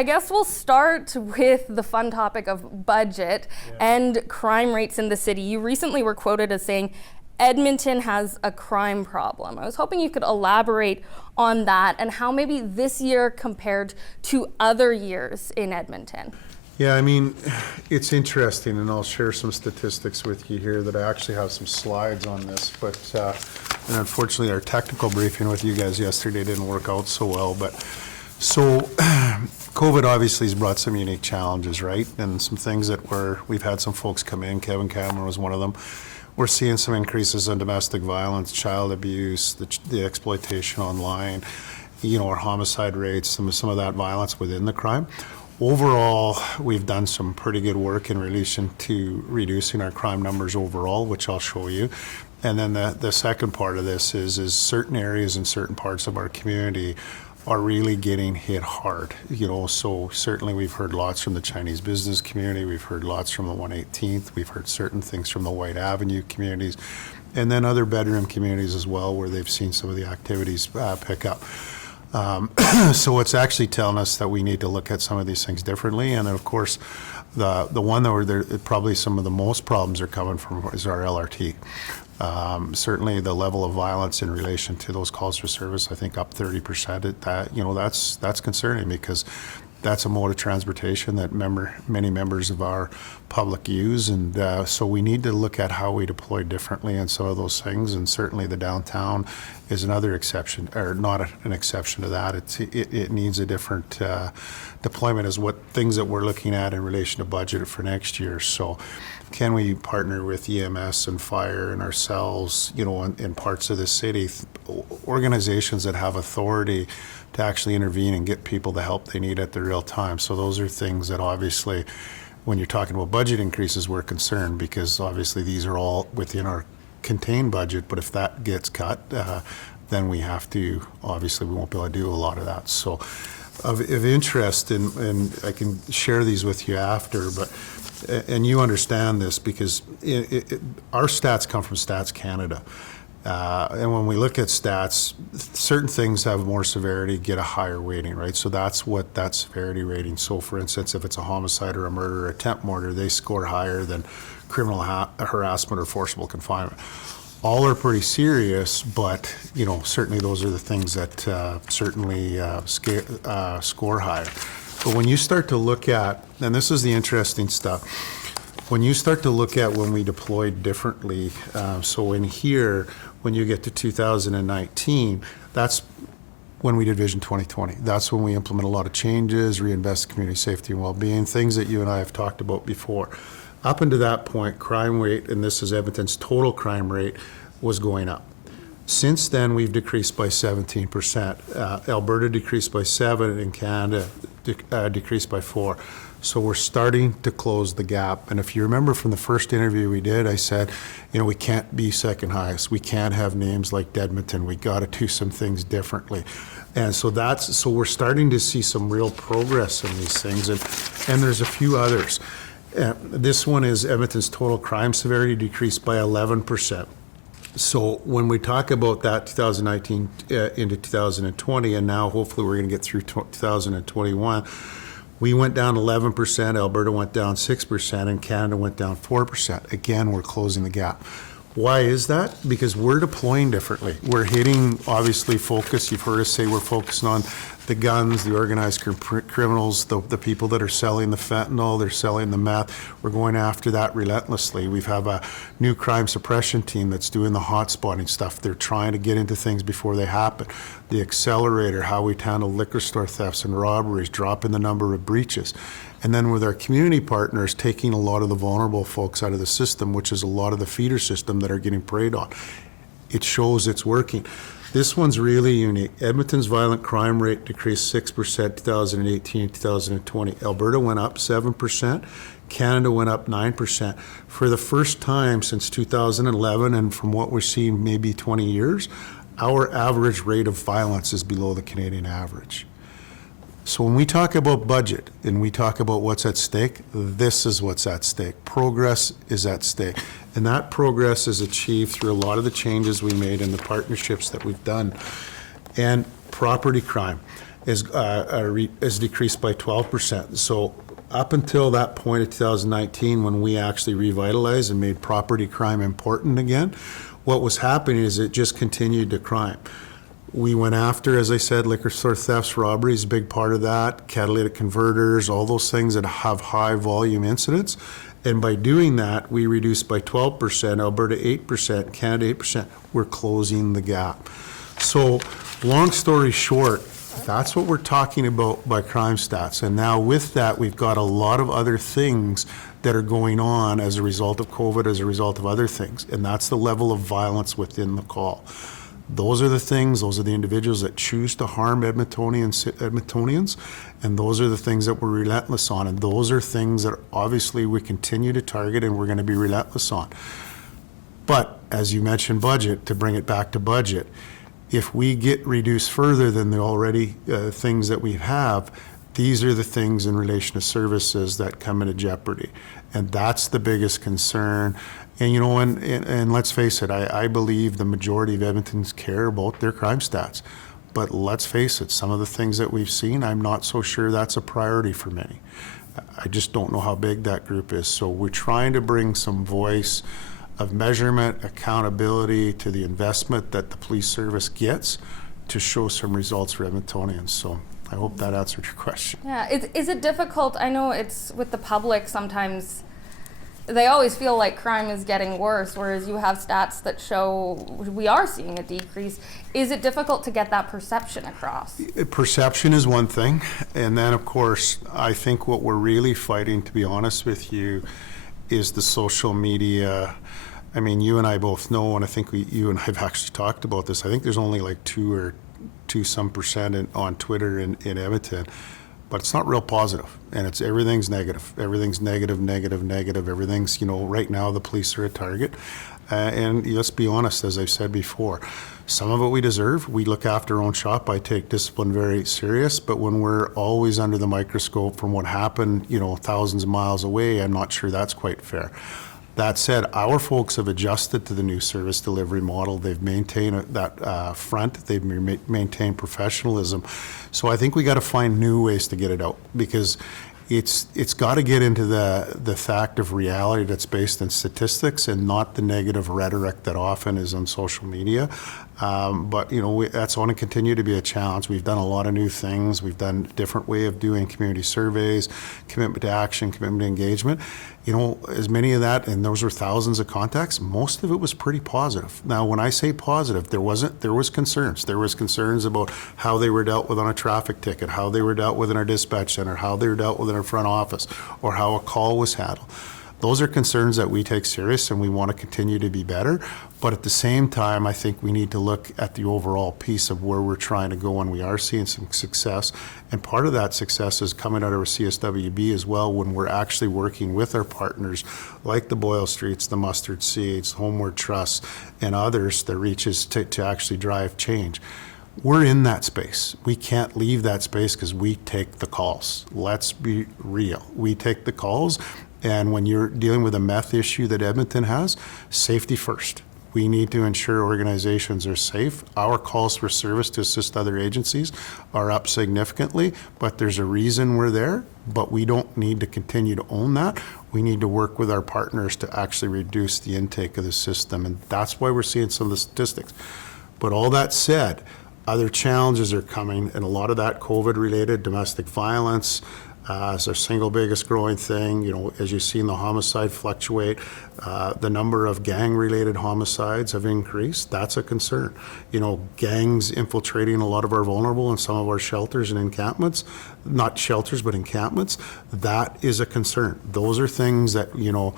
I guess we'll start with the fun topic of budget and crime rates in the city. You recently were quoted as saying Edmonton has a crime problem. I was hoping you could elaborate on that and how maybe this year compared to other years in Edmonton. Yeah, I mean, it's interesting, and I'll share some statistics with you here that I actually have some slides on this, but and unfortunately our technical briefing with you guys yesterday didn't work out so well, but so COVID obviously has brought some unique challenges, right? And some things that we've had some folks come in, Kevin Cameron was one of them. We're seeing some increases in domestic violence, child abuse, the exploitation online, our homicide rates, some of that violence within the crime. Overall, we've done some pretty good work in relation to reducing our crime numbers overall, which I'll show you. And then the second part of this is certain areas and certain parts of our community are really getting hit hard. So certainly we've heard lots from the Chinese business community, we've heard lots from the 118th, we've heard certain things from the White Avenue communities, and then other bedroom communities as well where they've seen some of the activities pick up. So it's actually telling us that we need to look at some of these things differently. And then of course, the one that probably some of the most problems are coming from is our LRT. Certainly the level of violence in relation to those calls for service, I think up 30%. That's concerning because that's a mode of transportation that many members of our public use, and so we need to look at how we deploy differently in some of those things, and certainly the downtown is another exception, or not an exception to that. It needs a different deployment as what things that we're looking at in relation to budget for next year. So can we partner with EMS and fire and ourselves, in parts of the city, organizations that have authority to actually intervene and get people the help they need at the real time. So those are things that obviously, when you're talking about budget increases, we're concerned because obviously these are all within our contained budget, but if that gets cut, then we won't be able to do a lot of that. So of interest, and I can share these with you after, and you understand this because our stats come from Stats Canada. And when we look at stats, certain things have more severity, get a higher weighting, right? So that's what that severity rating. So for instance, if it's a homicide or a murder or attempt murder, they score higher than criminal harassment or forcible confinement. All are pretty serious, but certainly those are the things that certainly score higher. But when you start to look at, and this is the interesting stuff, when you start to look at when we deployed differently, so in here, when you get to 2019, that's when we did Vision 2020. That's when we implement a lot of changes, reinvest in community safety and well-being, things that you and I have talked about before. Up until that point, crime rate, and this is Edmonton's total crime rate, was going up. Since then, we've decreased by 17%. Alberta decreased by 7%, and Canada decreased by 4%. So we're starting to close the gap. And if you remember from the first interview we did, I said, we can't be second highest. We can't have names like Edmonton. We got to do some things differently. And so we're starting to see some real progress in these things. And there's a few others. This one is Edmonton's total crime severity decreased by 11%. So when we talk about that 2019 into 2020, and now hopefully we're going to get through 2021, we went down 11%, Alberta went down 6%, and Canada went down 4%. Again, we're closing the gap. Why is that? Because we're deploying differently. We're hitting, obviously, focus. You've heard us say we're focusing on the guns, the organized criminals, the people that are selling the fentanyl, they're selling the meth. We're going after that relentlessly. We have a new crime suppression team that's doing the hot spotting stuff. They're trying to get into things before they happen. The accelerator, how we handle liquor store thefts and robberies, dropping the number of breaches. And then with our community partners, taking a lot of the vulnerable folks out of the system, which is a lot of the feeder system that are getting preyed on. It shows it's working. This one's really unique. Edmonton's violent crime rate decreased 6% 2018, 2020. Alberta went up 7%. Canada went up 9%. For the first time since 2011, and from what we're seeing maybe 20 years, our average rate of violence is below the Canadian average. So when we talk about budget and we talk about what's at stake, this is what's at stake. Progress is at stake. And that progress is achieved through a lot of the changes we made and the partnerships that we've done. And property crime. is decreased by 12%. So up until that point of 2019, when we actually revitalized and made property crime important again, what was happening is it just continued to crime. We went after, as I said, liquor store thefts, robberies, a big part of that, catalytic converters, all those things that have high volume incidents. And by doing that, we reduced by 12%, Alberta 8%, Canada 8%. We're closing the gap. So long story short, that's what we're talking about by crime stats. And now with that, we've got a lot of other things that are going on as a result of COVID, as a result of other things. And that's the level of violence within the call. Those are the things, those are the individuals that choose to harm Edmontonians, and those are the things that we're relentless on. And those are things that obviously we continue to target and we're going to be relentless on. But as you mentioned budget, to bring it back to budget, if we get reduced further than the already things that we have, these are the things in relation to services that come into jeopardy. And that's the biggest concern. And, you know, and let's face it, I believe the majority of Edmontons care about their crime stats. But let's face it, some of the things that we've seen, I'm not so sure that's a priority for many. I just don't know how big that group is. So we're trying to bring some voice of measurement, accountability to the investment that the police service gets to show some results for Edmontonians. So I hope that answered your question. Yeah, is it difficult? I know it's with the public sometimes. They always feel like crime is getting worse, whereas you have stats that show we are seeing a decrease. Is it difficult to get that perception across? Perception is one thing. And then, of course, I think what we're really fighting, to be honest with you, is the social media. I mean, you and I both know, and I think you and I have actually talked about this, I think there's only like 2% on Twitter in Edmonton. But it's not real positive, and everything's negative. Everything's negative. Everything's, you know, right now the police are a target. And let's be honest, as I've said before, some of it we deserve. We look after our own shop. I take discipline very serious, but when we're always under the microscope from what happened, you know, thousands of miles away, I'm not sure that's quite fair. That said, our folks have adjusted to the new service delivery model. They've maintained that front. They've maintained professionalism. So I think we got to find new ways to get it out, because it's got to get into the fact of reality that's based in statistics and not the negative rhetoric that often is on social media. But, you know, that's going to continue to be a challenge. We've done a lot of new things. We've done a different way of doing community surveys, commitment to action, commitment to engagement. You know, as many of that, and those were thousands of contacts, most of it was pretty positive. Now, when I say positive, there was concerns. There was concerns about how they were dealt with on a traffic ticket, how they were dealt with in our dispatch center, how they were dealt with in our front office, or how a call was handled. Those are concerns that we take serious and we want to continue to be better. But at the same time, I think we need to look at the overall piece of where we're trying to go, and we are seeing some success. And part of that success is coming out of our CSWB as well, when we're actually working with our partners like the Boyle Streets, the Mustard Seeds, Homeward Trust, and others that reaches to actually drive change. We're in that space. We can't leave that space because we take the calls. Let's be real. We take the calls. And when you're dealing with a meth issue that Edmonton has, safety first. We need to ensure organizations are safe. Our calls for service to assist other agencies are up significantly, but there's a reason we're there, but we don't need to continue to own that. We need to work with our partners to actually reduce the intake of the system, and that's why we're seeing some of the statistics. But all that said, other challenges are coming, and a lot of that COVID-related domestic violence, is our single biggest growing thing. You know, as you've seen the homicide fluctuate, the number of gang-related homicides have increased. That's a concern. You know, gangs infiltrating a lot of our vulnerable and some of our shelters and encampments, not shelters, but encampments, that is a concern. Those are things that, you know,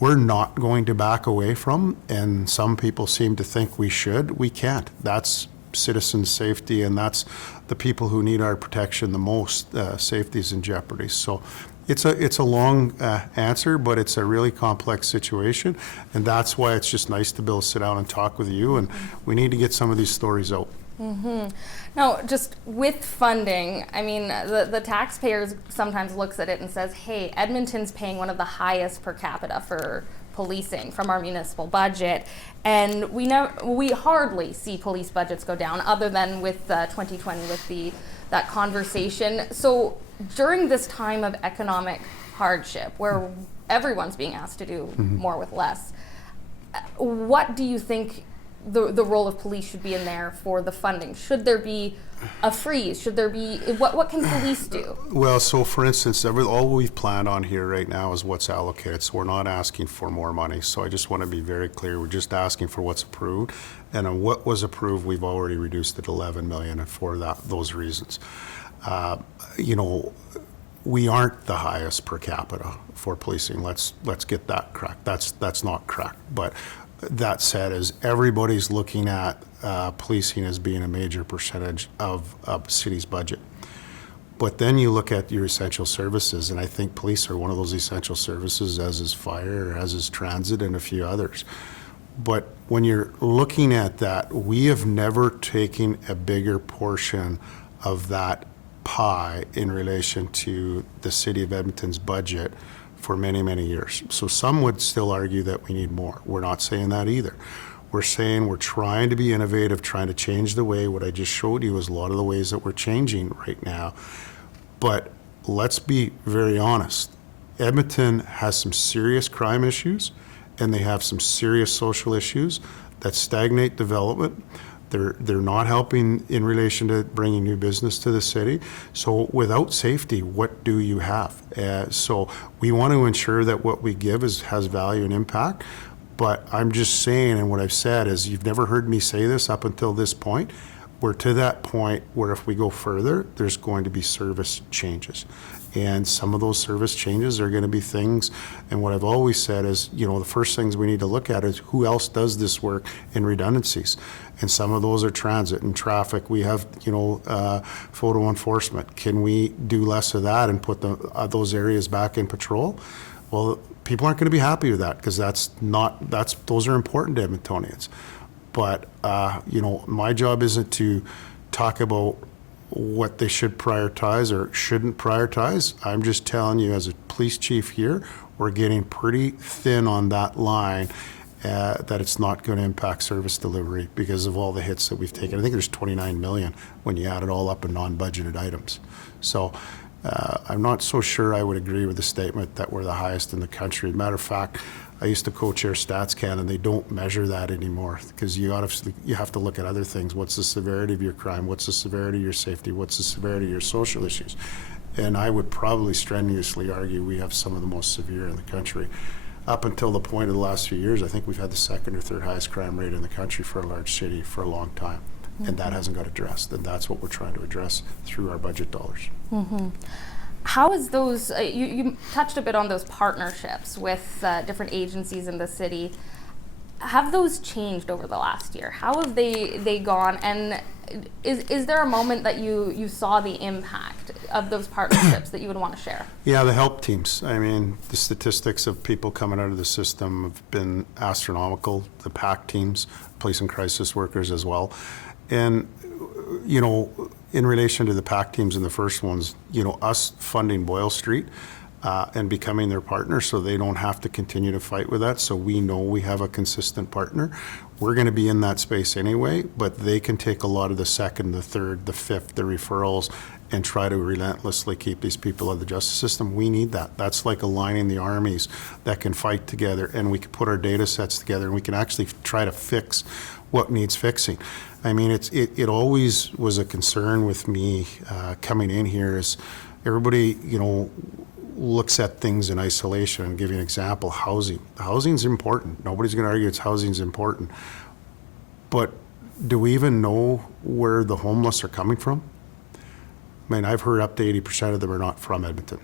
we're not going to back away from, and some people seem to think we should. We can't. That's citizen safety, and that's the people who need our protection the most. Safety is in jeopardy. So it's a long answer, but it's a really complex situation, and that's why it's just nice to be able to sit down and talk with you, and we need to get some of these stories out. Mm-hmm. Now, just with funding, I mean, the taxpayers sometimes looks at it and says, hey, Edmonton's paying one of the highest per capita for policing from our municipal budget, and we hardly see police budgets go down, other than with 2020 with the that conversation. So during this time of economic hardship, where everyone's being asked to do more with less, what do you think the role of police should be in there for the funding? Should there be a freeze? Should there be, what can police do? Well, so for instance, all we've planned on here right now is what's allocated. So we're not asking for more money. So I just want to be very clear. We're just asking for what's approved. And on what was approved, we've already reduced it 11 million, and for those reasons. You know, we aren't the highest per capita for policing. Let's get that correct. That's not correct. But that said, is everybody's looking at policing as being a major percentage of city's budget. But then you look at your essential services, and I think police are one of those essential services, as is fire, as is transit, and a few others. But when you're looking at that, we have never taken a bigger portion of that pie in relation to the City of Edmonton's budget for many, many years. So some would still argue that we need more. We're not saying that either. We're saying we're trying to be innovative, trying to change the way. What I just showed you is a lot of the ways that we're changing right now. But let's be very honest. Edmonton has some serious crime issues, and they have some serious social issues that stagnate development. They're not helping in relation to bringing new business to the city. So without safety, what do you have? So we want to ensure that what we give has value and impact. But I'm just saying, and what I've said is, you've never heard me say this up until this point. We're to that point where if we go further, there's going to be service changes. And some of those service changes are going to be things, and what I've always said is, you know, the first things we need to look at is who else does this work in redundancies. And some of those are transit and traffic. We have, you know, photo enforcement. Can we do less of that and put those areas back in patrol? Well, people aren't going to be happy with that, because those are important to Edmontonians. But, you know, my job isn't to talk about what they should prioritize or shouldn't prioritize. I'm just telling you, as a police chief here, we're getting pretty thin on that line, that it's not going to impact service delivery because of all the hits that we've taken. I think there's 29 million when you add it all up in non-budgeted items. So I'm not so sure I would agree with the statement that we're the highest in the country. Matter of fact, I used to co-chair StatsCan, and they don't measure that anymore, because you have to look at other things. What's the severity of your crime? What's the severity of your safety? What's the severity of your social issues? And I would probably strenuously argue we have some of the most severe in the country. Up until the point of the last few years, I think we've had the second or third highest crime rate in the country for a large city for a long time. Mm-hmm. And that hasn't got addressed, and that's what we're trying to address through our budget dollars. Mm-hmm. How is those, you touched a bit on those partnerships with different agencies in the city. Have those changed over the last year? How have they gone? And is there a moment that you saw the impact of those partnerships that you would want to share? Yeah, the help teams. I mean, the statistics of people coming out of the system have been astronomical. The PAC teams, police and crisis workers as well. And, you know, in relation to the PAC teams and the first ones, you know, us funding Boyle Street and becoming their partner so they don't have to continue to fight with that, so we know we have a consistent partner. We're going to be in that space anyway, but they can take a lot of the second, the third, the fifth, the referrals, and try to relentlessly keep these people out of the justice system. We need that. That's like aligning the armies that can fight together, and we can put our data sets together, and we can actually try to fix what needs fixing. I mean, it always was a concern with me coming in here, is everybody, you know, looks at things in isolation. And give you an example, housing. Housing's important. Nobody's going to argue housing's important. But do we even know where the homeless are coming from? I mean, I've heard up to 80% of them are not from Edmonton.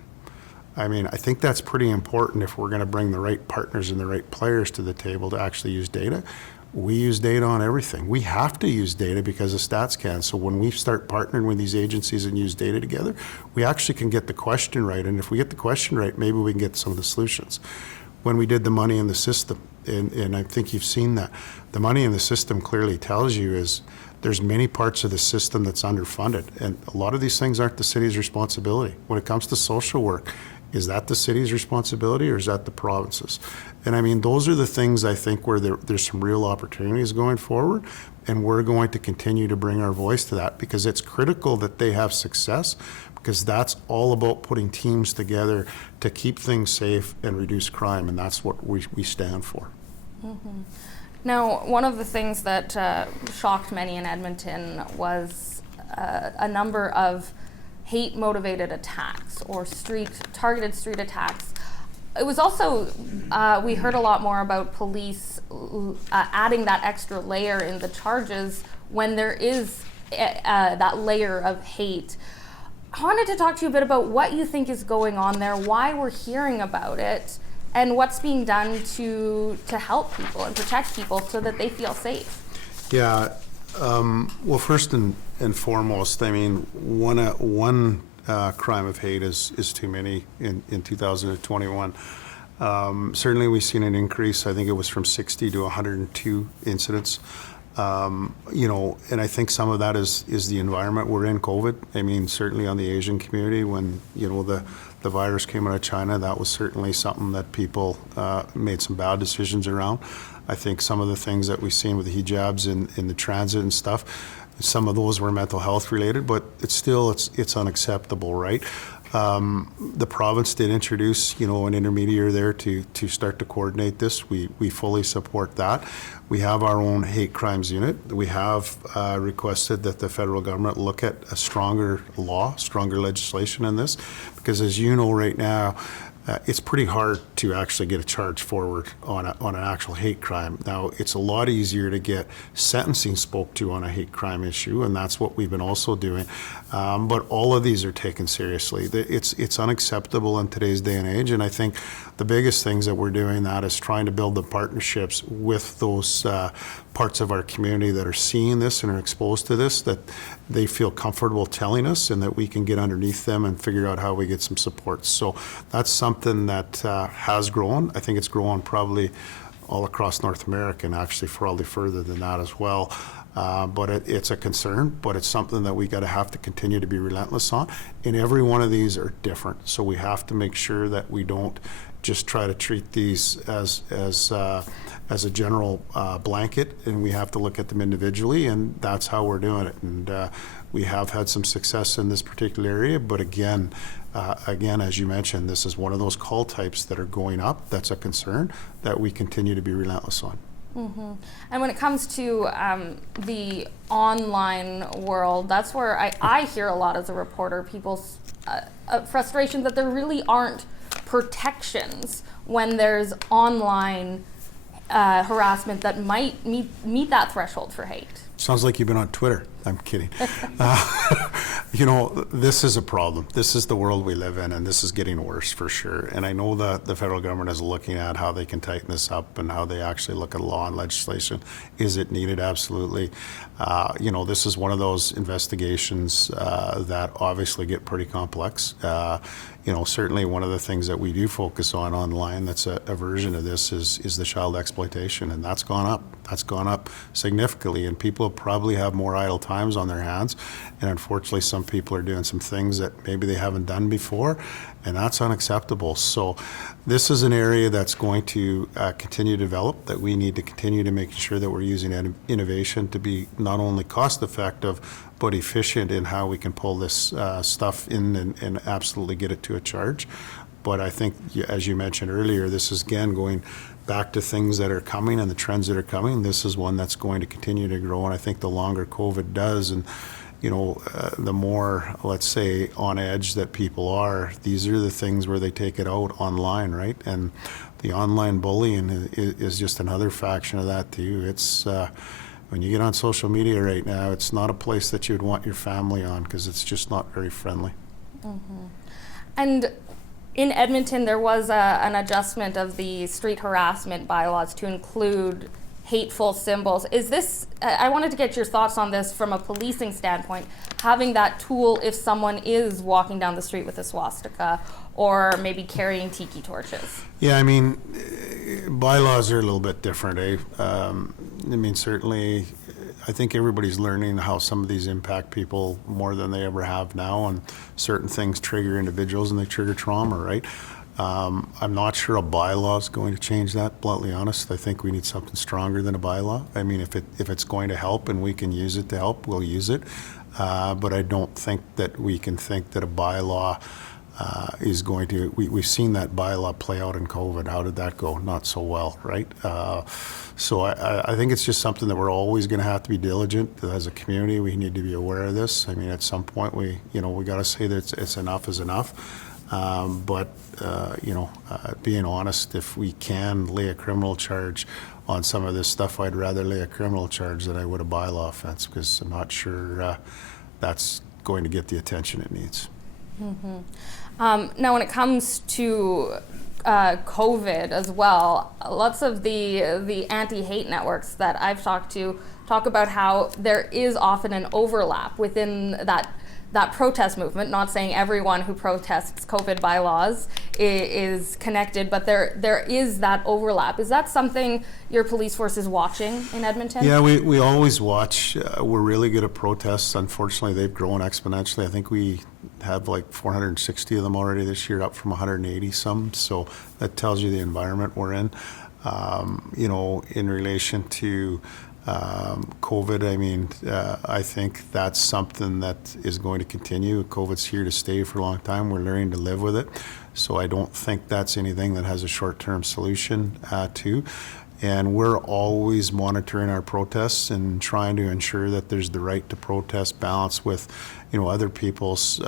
I mean, I think that's pretty important if we're going to bring the right partners and the right players to the table to actually use data. We use data on everything. We have to use data because of StatsCan. So when we start partnering with these agencies and use data together, we actually can get the question right. And if we get the question right, maybe we can get some of the solutions. When we did the money in the system, and I think you've seen that, the money in the system clearly tells you is there's many parts of the system that's underfunded. And a lot of these things aren't the city's responsibility. When it comes to social work, Is that the city's responsibility or is that the province's? And I mean, those are the things I think where there's some real opportunities going forward, and we're going to continue to bring our voice to that because it's critical that they have success, because that's all about putting teams together to keep things safe and reduce crime, and that's what we stand for. Mm-hmm. Now, one of the things that shocked many in Edmonton was a number of hate-motivated attacks or targeted street attacks. It was also, we heard a lot more about police adding that extra layer in the charges when there is that layer of hate. I wanted to talk to you a bit about what you think is going on there, why we're hearing about it, and what's being done to help people and protect people so that they feel safe. Yeah, well, first and foremost, I mean, one crime of hate is too many in 2021. Certainly we've seen an increase. I think it was from 60 to 102 incidents. You know, and I think some of that is the environment we're in, COVID. I mean, certainly on the Asian community, when, you know, the virus came out of China, that was certainly something that people made some bad decisions around. I think some of the things that we've seen with the hijabs in the transit and stuff, some of those were mental health related, but it's unacceptable, right? The province did introduce, you know, an intermediary there to start to coordinate this. We fully support that. We have our own hate crimes unit. We have requested that the federal government look at a stronger law, stronger legislation in this, because as you know right now, it's pretty hard to actually get a charge forward on an actual hate crime. Now, it's a lot easier to get sentencing spoke to on a hate crime issue, and that's what we've been also doing. But all of these are taken seriously. It's unacceptable in today's day and age, and I think the biggest things that we're doing that is trying to build the partnerships with those parts of our community that are seeing this and are exposed to this, that they feel comfortable telling us, and that we can get underneath them and figure out how we get some support. So that's something that has grown. I think it's grown probably all across North America, and actually probably further than that as well. But it's a concern, but it's something that we have to continue to be relentless on. And every one of these are different, so we have to make sure that we don't just try to treat these as a general blanket, and we have to look at them individually, and that's how we're doing it. And we have had some success in this particular area, but again, as you mentioned, this is one of those call types that are going up. That's a concern that we continue to be relentless on. Mm-hmm. And when it comes to the online world, that's where I hear a lot as a reporter, people's frustration that there really aren't protections when there's online harassment that might meet that threshold for hate. Sounds like you've been on Twitter. I'm kidding. You know, this is a problem. This is the world we live in, and this is getting worse for sure. And I know that the federal government is looking at how they can tighten this up and how they actually look at law and legislation. Is it needed? Absolutely. You know, this is one of those investigations that obviously get pretty complex. You know, certainly one of the things that we do focus on online that's a version of this is the child exploitation, and that's gone up. That's gone up significantly, and people probably have more idle times on their hands, and unfortunately some people are doing some things that maybe they haven't done before, and that's unacceptable. So this is an area that's going to continue to develop, that we need to continue to make sure that we're using innovation to be not only cost effective but efficient in how we can pull this stuff in and absolutely get it to a charge. But I think, as you mentioned earlier, this is again going back to things that are coming and the trends that are coming. This is one that's going to continue to grow, and I think the longer COVID does, and you know, the more, let's say, on edge that people are, these are the things where they take it out online, right? And the online bullying is just another faction of that too. It's when you get on social media right now, it's not a place that you'd want your family on, because it's just not very friendly. Mm-hmm. And in Edmonton, there was an adjustment of the street harassment bylaws to include hateful symbols. Is this, I wanted to get your thoughts on this from a policing standpoint, having that tool if someone is walking down the street with a swastika or maybe carrying tiki torches. Yeah, I mean, bylaws are a little bit different, eh? I mean, certainly I think everybody's learning how some of these impact people more than they ever have now, and certain things trigger individuals and they trigger trauma, right? I'm not sure a bylaw is going to change that, bluntly honest. I think we need something stronger than a bylaw. I mean, if it's going to help and we can use it to help, we'll use it. But I don't think that we can think that a bylaw is going to, we've seen that bylaw play out in COVID. How did that go? Not so well, right? So I think it's just something that we're always going to have to be diligent as a community. We need to be aware of this. I mean, at some point we got to say that it's enough is enough. Being honest, if we can lay a criminal charge on some of this stuff, I'd rather lay a criminal charge than I would a bylaw offense, because I'm not sure that's going to get the attention it needs. Mm-hmm. Now, when it comes to COVID as well, lots of the anti-hate networks that I've talked to talk about how there is often an overlap within that protest movement. Not saying everyone who protests COVID bylaws is connected, but there is that overlap. Is that something your police force is watching in Edmonton? Yeah, we always watch. We're really good at protests. Unfortunately, they've grown exponentially. I think we have like 460 of them already this year, up from 180 some. So that tells you the environment we're in. In relation to COVID, I mean, I think that's something that is going to continue. COVID's here to stay for a long time. We're learning to live with it. So I don't think that's anything that has a short-term solution to. And we're always monitoring our protests and trying to ensure that there's the right to protest balanced with, other people's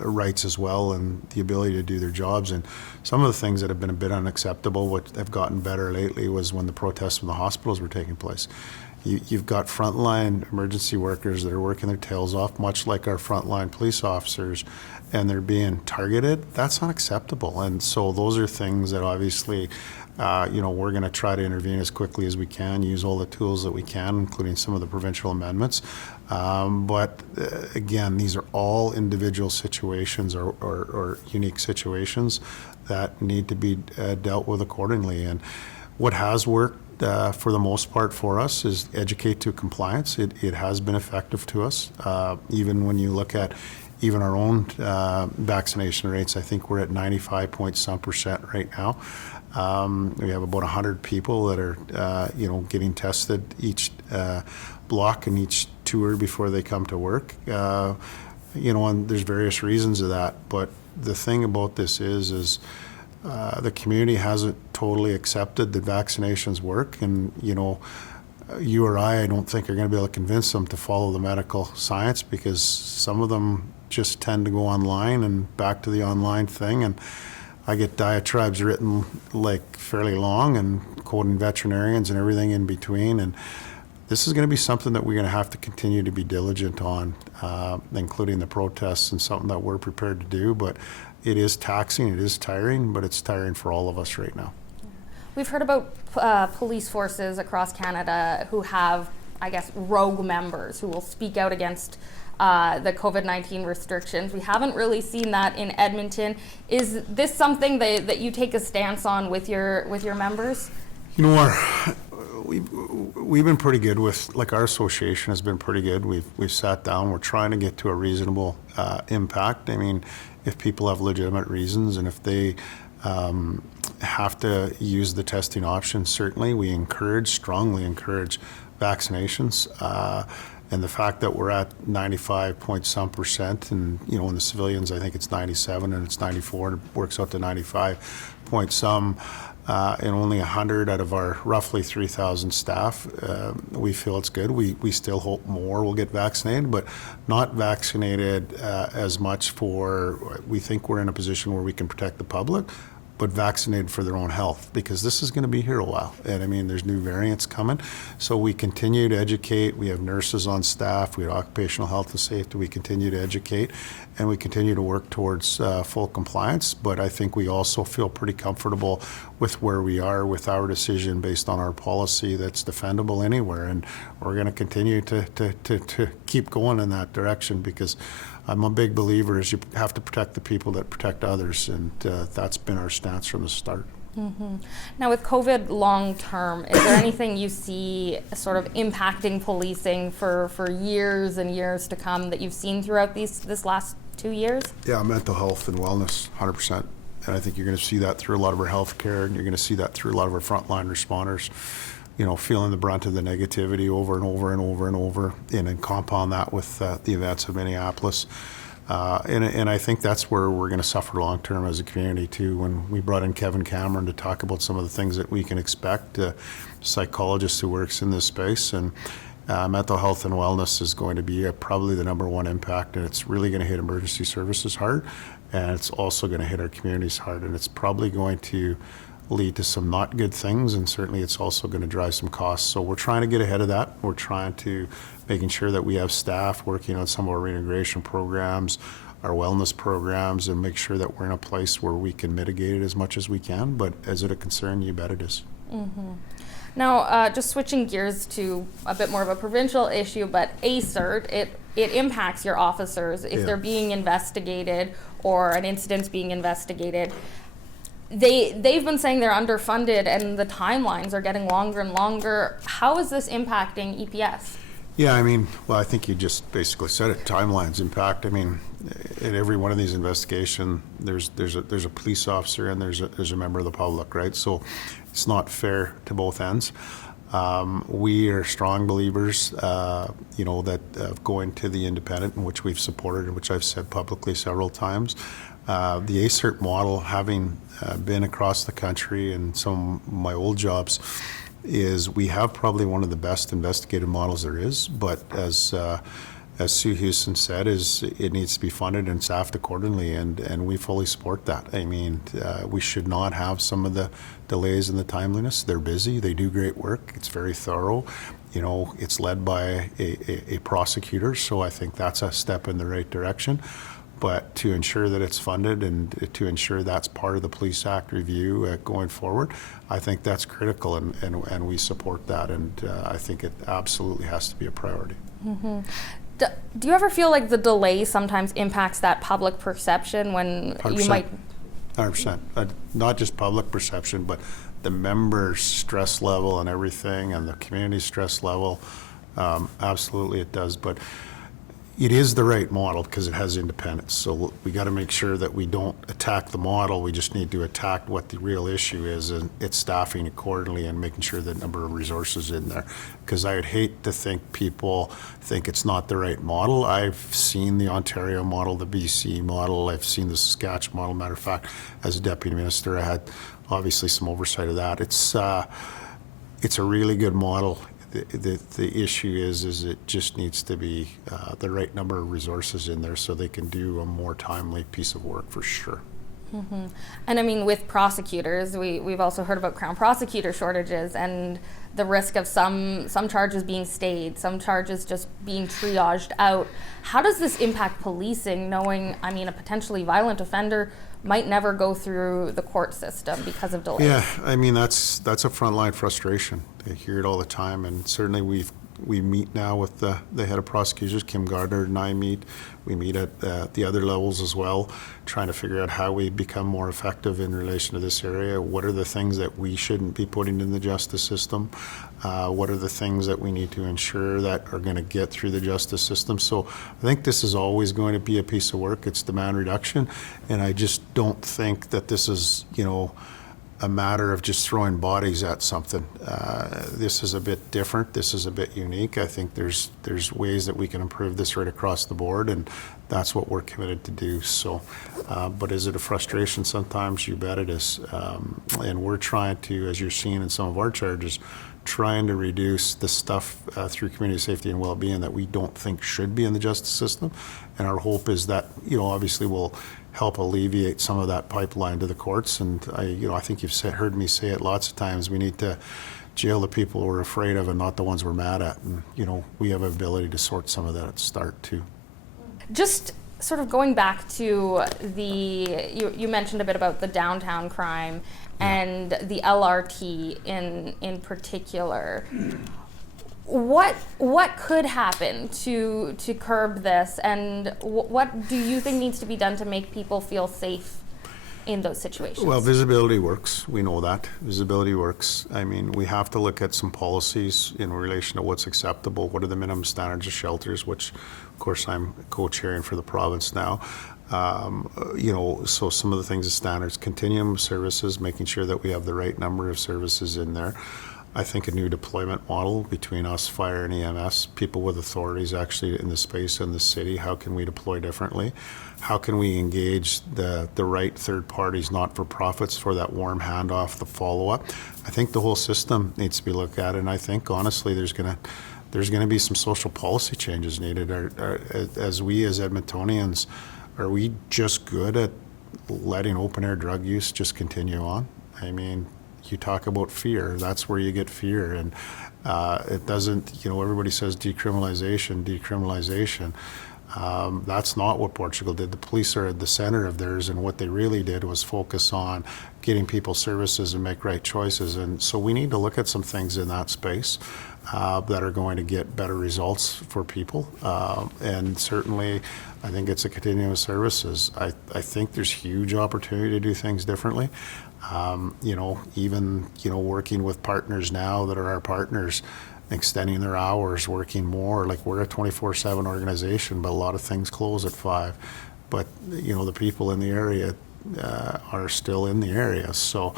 rights as well, and the ability to do their jobs. And some of the things that have been a bit unacceptable, what have gotten better lately, was when the protests from the hospitals were taking place. You've got frontline emergency workers that are working their tails off, much like our frontline police officers, and they're being targeted. That's unacceptable. And so those are things that obviously, we're going to try to intervene as quickly as we can, use all the tools that we can, including some of the provincial amendments. But again, these are all individual situations or unique situations that need to be dealt with accordingly. And what has worked for the most part for us is educate to compliance. It has been effective to us. Even when you look at even our own vaccination rates, I think we're at 95% right now. We have about 100 people that are, getting tested each block and each tour before they come to work. And there's various reasons of that. But the thing about this is the community hasn't totally accepted that vaccinations work. And, you or I don't think are going to be able to convince them to follow the medical science, because some of them just tend to go online and back to the online thing. And I get diatribes written like fairly long and quoting veterinarians and everything in between. And this is going to be something that we're going to have to continue to be diligent on, including the protests, and something that we're prepared to do. But it is taxing, it is tiring, but it's tiring for all of us right now. We've heard about police forces across Canada who have, I guess, rogue members who will speak out against the COVID-19 restrictions. We haven't really seen that in Edmonton. Is this something that you take a stance on with your members? We've been pretty good with, like, our association has been pretty good. We've sat down. We're trying to get to a reasonable impact. I mean, if people have legitimate reasons and if they have to use the testing option, certainly we strongly encourage vaccinations. And the fact that we're at 95 point some percent, and in the civilians I think it's 97 and it's 94, and it works out to 95 point some, and only 100 out of our roughly 3,000 staff, we feel it's good. We still hope more will get vaccinated, but not vaccinated as much we think we're in a position where we can protect the public, but vaccinated for their own health, because this is going to be here a while. And I mean, there's new variants coming. So we continue to educate. We have nurses on staff. We have occupational health and safety. We continue to educate, and we continue to work towards full compliance. But I think we also feel pretty comfortable with where we are with our decision based on our policy that's defendable anywhere. And we're going to continue to keep going in that direction, because I'm a big believer is you have to protect the people that protect others, and that's been our stance from the start. Now, with COVID long term, is there anything you see sort of impacting policing for years and years to come that you've seen throughout this last 2 years? Yeah, mental health and wellness, 100%. And I think you're going to see that through a lot of our healthcare, and you're going to see that through a lot of our frontline responders, feeling the brunt of the negativity over and over and over and over, and then compound that with the events of Minneapolis. And I think that's where we're going to suffer long term as a community too. When we brought in Kevin Cameron to talk about some of the things that we can expect, psychologist who works in this space, and mental health and wellness is going to be probably the number one impact, and it's really going to hit emergency services hard, and it's also going to hit our communities hard, and it's probably going to lead to some not good things, and certainly it's also going to drive some costs. So we're trying to get ahead of that. We're trying to making sure that we have staff working on some of our reintegration programs, our wellness programs, and make sure that we're in a place where we can mitigate it as much as we can. But is it a concern? You bet it is. Now, just switching gears to a bit more of a provincial issue, but ACERT, it impacts your officers if they're being investigated or an incident's being investigated. They've been saying they're underfunded and the timelines are getting longer and longer. How is this impacting EPS? Yeah, I think you just basically said it. Timelines impact. In every one of these investigations, there's a police officer and there's a member of the public, right? So it's not fair to both ends. We are strong believers, that going to the independent, in which we've supported and which I've said publicly several times. The ACERT model, having been across the country and some of my old jobs, is we have probably one of the best investigative models there is, but as Sue Houston said, it needs to be funded and staffed accordingly, and we fully support that. We should not have some of the delays in the timeliness. They're busy, they do great work, it's very thorough. It's led by a prosecutor, so I think that's a step in the right direction. But to ensure that it's funded and to ensure that's part of the Police Act review going forward, I think that's critical, and we support that, and I think it absolutely has to be a priority. Do you ever feel like the delay sometimes impacts that public perception when 100%. You might... 100%. Not just public perception, but the members' stress level and everything, and the community stress level. Absolutely it does, but it is the right model because it has independence. So we got to make sure that we don't attack the model. We just need to attack what the real issue is, and it's staffing accordingly and making sure the number of resources in there. Because I would hate to think people think it's not the right model. I've seen the Ontario model, the BC model. I've seen the Saskatchewan model. Matter of fact, as a deputy minister, I had obviously some oversight of that. It's a really good model. The issue is it just needs to be the right number of resources in there so they can do a more timely piece of work for sure. And with prosecutors, we've also heard about Crown prosecutor shortages and the risk of some charges being stayed, some charges just being triaged out. How does this impact policing, knowing, a potentially violent offender might never go through the court system because of delays? Yeah, that's a frontline frustration. I hear it all the time, and certainly we meet now with the head of prosecutors, Kim Gardner, and I meet. We meet at the other levels as well, trying to figure out how we become more effective in relation to this area. What are the things that we shouldn't be putting in the justice system? What are the things that we need to ensure that are going to get through the justice system? So I think this is always going to be a piece of work. It's demand reduction, and I just don't think that this is, a matter of just throwing bodies at something. This is a bit different. This is a bit unique. I think there's ways that we can improve this right across the board, and that's what we're committed to do. So, but is it a frustration sometimes? You bet it is. And we're trying to, as you're seeing in some of our charges, trying to reduce the stuff through community safety and well-being that we don't think should be in the justice system. And our hope is that, obviously we'll help alleviate some of that pipeline to the courts. And I think you've heard me say it lots of times. We need to jail the people we're afraid of and not the ones we're mad at. And we have an ability to sort some of that at the start too. Just sort of going back to you mentioned a bit about the downtown crime and the LRT in particular. What could happen to curb this, and what do you think needs to be done to make people feel safe in those situations? Well, visibility works. We know that. Visibility works. I mean, we have to look at some policies in relation to what's acceptable. What are the minimum standards of shelters, which, of course, I'm co-chairing for the province now. So some of the things, the standards, continuum of services, making sure that we have the right number of services in there. I think a new deployment model between us, fire and EMS, people with authorities actually in the space in the city, how can we deploy differently? How can we engage the right third parties, not-for-profits, for that warm handoff, the follow-up? I think the whole system needs to be looked at, and I think honestly there's going to be some social policy changes needed. As we as Edmontonians, are we just good at letting open-air drug use just continue on? I mean, you talk about fear, that's where you get fear, and it doesn't, everybody says decriminalization. That's not what Portugal did. The police are at the center of theirs, and what they really did was focus on getting people services and make right choices. And so we need to look at some things in that space that are going to get better results for people. And certainly, I think it's a continuum of services. I think there's huge opportunity to do things differently. Even working with partners now that are our partners, extending their hours, working more. Like, we're a 24/7 organization, but a lot of things close at 5. But the people in the area are still in the area. So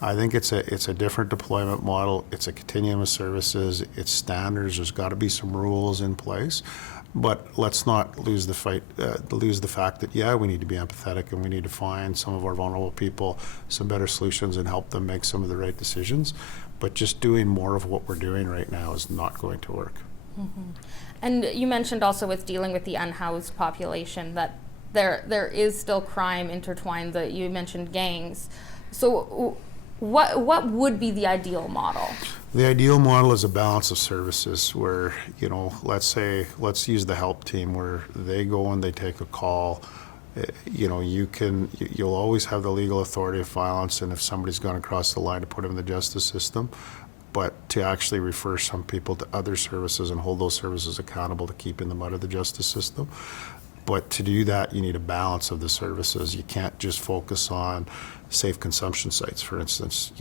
I think it's a different deployment model. It's a continuum of services. It's standards. There's got to be some rules in place. But let's not lose the fact that, we need to be empathetic, and we need to find some of our vulnerable people some better solutions and help them make some of the right decisions. But just doing more of what we're doing right now is not going to work. Mm-hmm. And you mentioned also with dealing with the unhoused population that there is still crime intertwined. That you mentioned gangs. So what would be the ideal model? The ideal model is a balance of services where, let's use the help team where they go and they take a call. You'll always have the legal authority of violence, and if somebody's gone across the line, to put them in the justice system, but to actually refer some people to other services and hold those services accountable to keeping them out of the justice system. But to do that, you need a balance of the services. You can't just focus on safe consumption sites, for instance.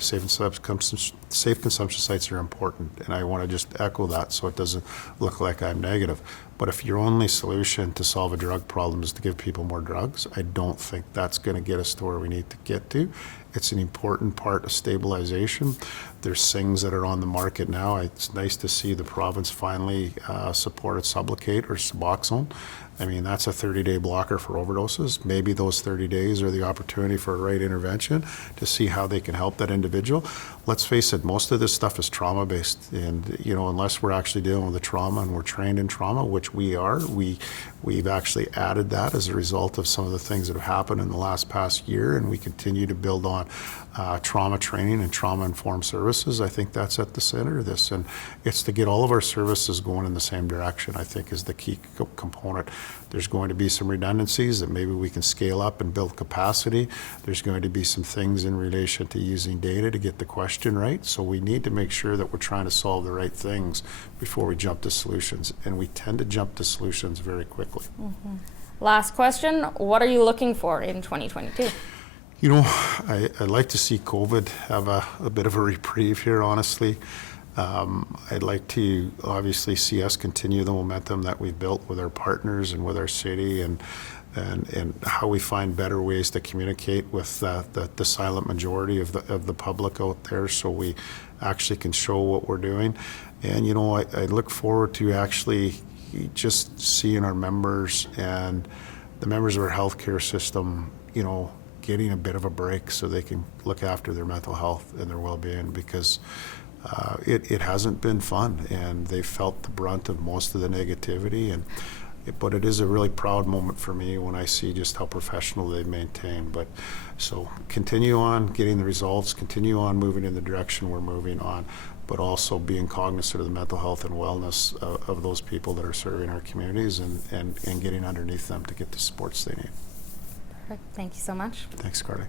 Safe consumption sites are important, and I want to just echo that so it doesn't look like I'm negative. But if your only solution to solve a drug problem is to give people more drugs, I don't think that's going to get us to where we need to get to. It's an important part of stabilization. There's things that are on the market now. It's nice to see the province finally supported Sublocade or Suboxone. I mean, that's a 30-day blocker for overdoses. Maybe those 30 days are the opportunity for a right intervention to see how they can help that individual. Let's face it, most of this stuff is trauma-based, and unless we're actually dealing with the trauma and we're trained in trauma, which we are, we've actually added that as a result of some of the things that have happened in the past year, and we continue to build on trauma training and trauma-informed services. I think that's at the center of this, and it's to get all of our services going in the same direction, I think, is the key component. There's going to be some redundancies that maybe we can scale up and build capacity. There's going to be some things in relation to using data to get the question right. So we need to make sure that we're trying to solve the right things before we jump to solutions. And we tend to jump to solutions very quickly. Mm-hmm. Last question, what are you looking for in 2022? I'd like to see COVID have a bit of a reprieve here, honestly. I'd like to obviously see us continue the momentum that we've built with our partners and with our city, and how we find better ways to communicate with the silent majority of the public out there, so we actually can show what we're doing. And I look forward to actually just seeing our members and the members of our healthcare system, getting a bit of a break so they can look after their mental health and their well-being, because it hasn't been fun, and they felt the brunt of most of the negativity. But it is a really proud moment for me when I see just how professional they've maintained. But so continue on getting the results, continue on moving in the direction we're moving on, but also being cognizant of the mental health and wellness of those people that are serving our communities, and getting underneath them to get the supports they need. Perfect. Thank you so much. Thanks, Carly.